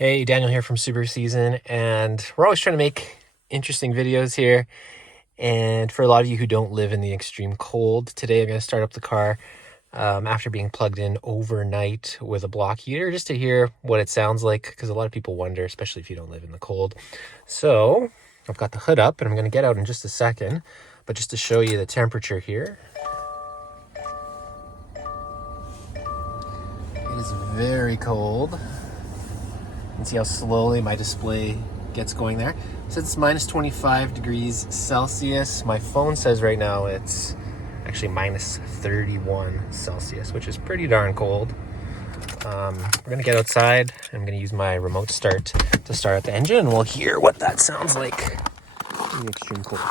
Hey, Daniel here from Subaru Season, and we're always trying to make interesting videos here. And for a lot of you who don't live in the extreme cold, today I'm going to start up the car after being plugged in overnight with a block heater, just to hear what it sounds like, because a lot of people wonder, especially if you don't live in the cold. So I've got the hood up, and I'm going to get out in just a second, but just to show you the temperature here, it is very cold. You can see how slowly my display gets going there. So it's minus 25 degrees Celsius. My phone says right now it's actually minus 31 Celsius, which is pretty darn cold. We're gonna get outside. I'm gonna use my remote start to start up the engine, and we'll hear what that sounds like in the extreme cold.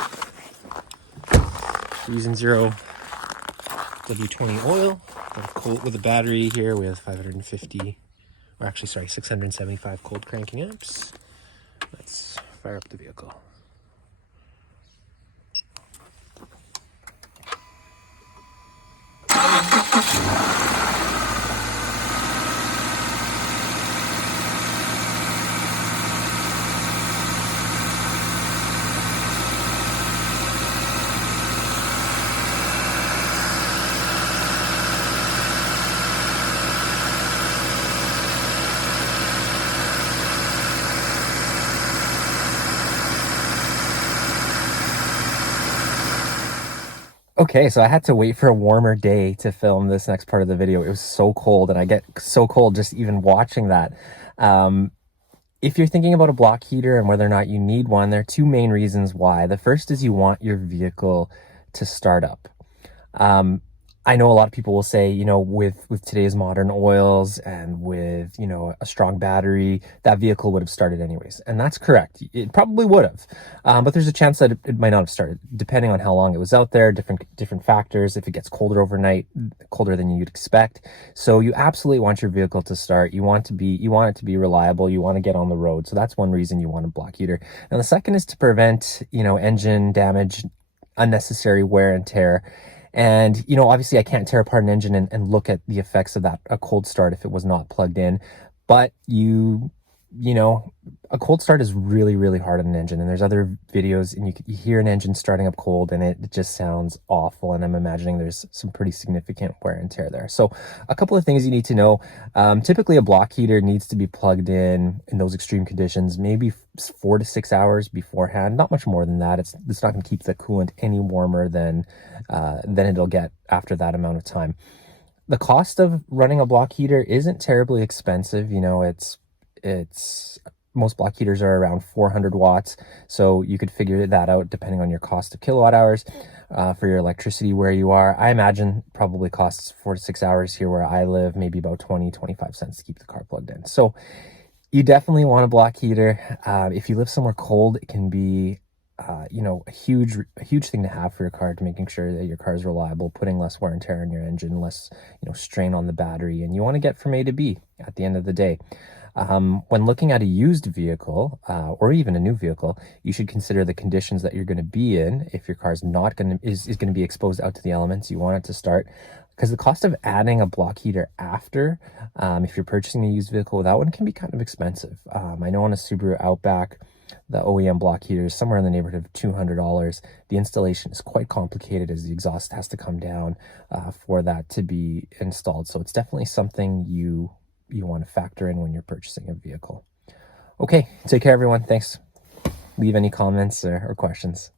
We're using zero W20 oil with a battery here. We have 675 cold cranking amps. Let's fire up the vehicle. Okay, so I had to wait for a warmer day to film this next part of the video. It was so cold, and I get so cold just even watching that. Um, if you're thinking about a block heater and whether or not you need one, there are two main reasons why. The first is you want your vehicle to start up. Um, I know a lot of people will say, with today's modern oils and with, a strong battery, that vehicle would have started anyways. And that's correct. It probably would have. But there's a chance that it might not have started, depending on how long it was out there, different factors. If it gets colder overnight, colder than you'd expect. So you absolutely want your vehicle to start. You want it to be reliable. You want to get on the road. So that's one reason you want a block heater. And the second is to prevent, engine damage, unnecessary wear and tear. And, obviously I can't tear apart an engine and look at the effects of a cold start if it was not plugged in. But a cold start is really, really hard on an engine. And there's other videos, and you hear an engine starting up cold and it just sounds awful. And I'm imagining there's some pretty significant wear and tear there. So a couple of things you need to know. Typically a block heater needs to be plugged in those extreme conditions, maybe 4 to 6 hours beforehand, not much more than that. It's not going to keep the coolant any warmer than it'll get after that amount of time. The cost of running a block heater isn't terribly expensive. It's most block heaters are around 400 watts. So you could figure that out depending on your cost of kilowatt hours for your electricity where you are. I imagine probably costs 4 to 6 hours here where I live, maybe about 25 cents to keep the car plugged in. So you definitely want a block heater. If you live somewhere cold, it can be a huge thing to have for your car, to making sure that your car is reliable, putting less wear and tear on your engine, less, strain on the battery, and you want to get from A to B at the end of the day. When looking at a used vehicle, or even a new vehicle, you should consider the conditions that you're going to be in. If your car is not going to be exposed out to the elements, you want it to start, because the cost of adding a block heater after, if you're purchasing a used vehicle, that one can be kind of expensive. I know on a Subaru Outback, the OEM block heater is somewhere in the neighborhood of $200. The installation is quite complicated, as the exhaust has to come down for that to be installed. So it's definitely something you want to factor in when you're purchasing a vehicle. Okay, take care, everyone. Thanks. Leave any comments or questions.